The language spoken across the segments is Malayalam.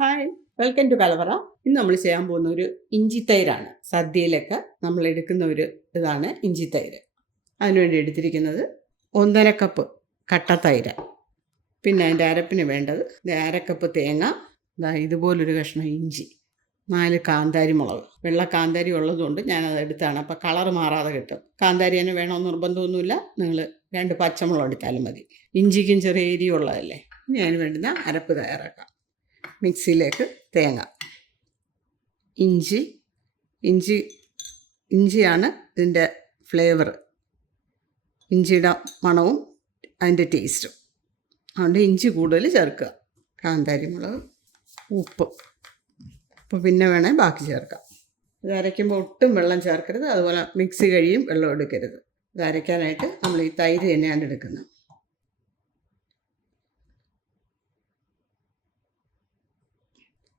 ഹായ്, വെൽക്കം ടു കലവറ. ഇന്ന് നമ്മൾ ചെയ്യാൻ പോകുന്ന ഒരു ഇഞ്ചി തൈരാണ്. സദ്യയിലൊക്കെ നമ്മൾ എടുക്കുന്ന ഒരു ഇതാണ് ഇഞ്ചി തൈര്. അതിനുവേണ്ടി എടുത്തിരിക്കുന്നത് 1.5 കപ്പ് കട്ട തൈര്. പിന്നെ അതിൻ്റെ അരപ്പിന് വേണ്ടത് 1/2 കപ്പ് തേങ്ങ, ഇതുപോലൊരു കഷ്ണം ഇഞ്ചി, 4 കാന്താരി മുളക്. വെള്ള കാന്താരി ഉള്ളതുകൊണ്ട് ഞാനത് എടുത്താണ്. അപ്പോൾ കളർ മാറാതെ കിട്ടും. കാന്താരി തന്നെ വേണമെന്ന് നിർബന്ധമൊന്നുമില്ല. നിങ്ങൾ 2 പച്ചമുളക് എടുത്താലും മതി. ഇഞ്ചിക്കും ചെറിയ എരിയുള്ളതല്ലേ. ഇനി അതിന് വേണ്ടുന്ന അരപ്പ് തയ്യാറാക്കാം. മിക്സിയിലേക്ക് തേങ്ങ, ഇഞ്ചിയാണ് ഇതിൻ്റെ ഫ്ലേവർ. ഇഞ്ചിയുടെ മണവും അതിൻ്റെ ടേസ്റ്റും. അതുകൊണ്ട് ഇഞ്ചി കൂടുതൽ ചേർക്കുക. കാന്താരി മുളക്, ഉപ്പ് പിന്നെ വേണേൽ ബാക്കി ചേർക്കാം. ഇത് അരയ്ക്കുമ്പോൾ ഒട്ടും വെള്ളം ചേർക്കരുത്. അതുപോലെ മിക്സി കഴിയും വെള്ളം എടുക്കരുത്. ഇത് അരയ്ക്കാനായിട്ട് നമ്മൾ ഈ തൈര് തന്നെയാണ് എടുക്കുന്നത്.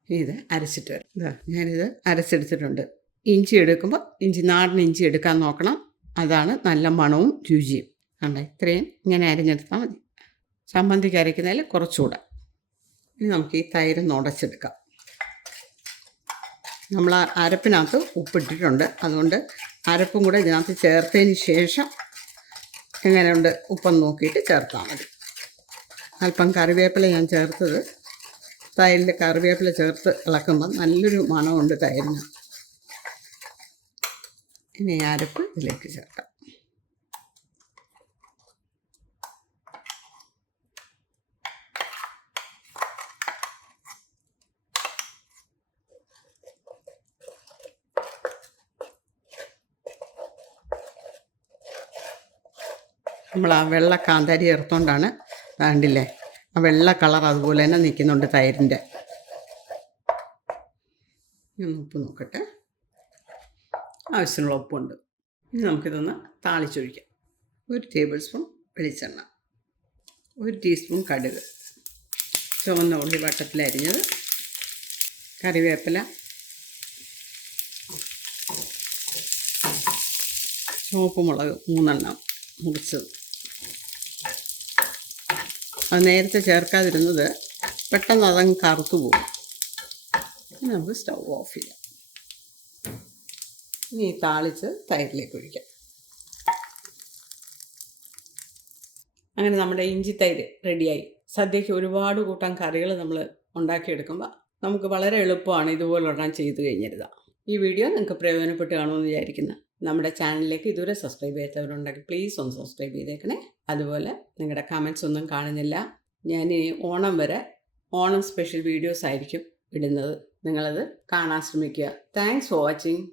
ഇത് അരച്ചിട്ട് വരാം. ഞാനിത് അരച്ചെടുത്തിട്ടുണ്ട്. ഇഞ്ചി എടുക്കുമ്പോൾ നാടൻ ഇഞ്ചി എടുക്കാൻ നോക്കണം. അതാണ് നല്ല മണവും രുചിയും. കണ്ടേ, ഇത്രയും ഇങ്ങനെ അരിഞ്ഞെടുത്താൽ മതി. ചമ്മന്തിക്ക് അരയ്ക്കുന്നതിൽ കുറച്ചുകൂടെ. ഇനി നമുക്ക് ഈ തൈര് ഉടച്ചെടുക്കാം. നമ്മൾ അരപ്പിനകത്ത് ഉപ്പിട്ടിട്ടുണ്ട്. അതുകൊണ്ട് അരപ്പും കൂടെ ഇതിനകത്ത് ചേർത്തതിന് ശേഷം എങ്ങനെയുണ്ട് ഉപ്പെന്ന് നോക്കിയിട്ട് ചേർത്താൽ മതി. അല്പം കറിവേപ്പില ഞാൻ ചേർത്തത്. തൈരിൽ കറിവേപ്പില ചേർത്ത് ഇളക്കുമ്പോൾ നല്ലൊരു മണമുണ്ട് തൈരിന്. ഇനി അരപ്പ് ഇതിലേക്ക് ചേർക്കാം. നമ്മൾ ആ വെള്ള കാന്താരി ചേർത്തുകൊണ്ടാണ് വേണ്ടില്ലേ ആ വെള്ള കളർ അതുപോലെ തന്നെ നിൽക്കുന്നുണ്ട് തൈരിൻ്റെ. ഉപ്പ് നോക്കട്ടെ. ആവശ്യമുള്ള ഉപ്പുണ്ട്. ഇനി നമുക്കിതൊന്ന് താളിച്ചൊഴിക്കാം. 1 ടേബിൾ സ്പൂൺ വെളിച്ചെണ്ണ, 1 ടീസ്പൂൺ കടുക്, ചുവന്ന ഉള്ളി വട്ടത്തിലരിഞ്ഞത്, കറിവേപ്പില, ചുവപ്പ് മുളക് 3 എണ്ണം മുറിച്ചത്. അത് നേരത്തെ ചേർക്കാതിരുന്നത് പെട്ടെന്ന് അതങ്ങ് കറുത്തു പോകും. ഇനി നമുക്ക് സ്റ്റൗ ഓഫ് ചെയ്യാം. ഇനി താളിച്ച് തൈരിലേക്ക് ഒഴിക്കാം. അങ്ങനെ നമ്മുടെ ഇഞ്ചി തൈര് റെഡിയായി. സദ്യയ്ക്ക് ഒരുപാട് കൂട്ടം കറികൾ നമ്മൾ ഉണ്ടാക്കിയെടുക്കുമ്പോൾ നമുക്ക് വളരെ എളുപ്പമാണ് ഇതുപോലൊരെണ്ണം ചെയ്ത് കഴിഞ്ഞിരുന്നത്. ഈ വീഡിയോ നിങ്ങൾക്ക് പ്രയോജനപ്പെട്ട് കാണുമെന്ന് വിചാരിക്കുന്നു. നമ്മുടെ ചാനലിലേക്ക് ഇതുവരെ സബ്സ്ക്രൈബ് ചെയ്യാത്തവരുണ്ടെങ്കിൽ പ്ലീസ് ഒന്ന് സബ്സ്ക്രൈബ് ചെയ്തേക്കണേ. അതുപോലെ നിങ്ങളുടെ കമൻറ്റ്സ് ഒന്നും കാണുന്നില്ല. ഞാൻ ഈ ഓണം സ്പെഷ്യൽ വീഡിയോസ് ആയിരിക്കും ഇടുന്നത്. നിങ്ങളത് കാണാൻ ശ്രമിക്കുക. Thanks for watching.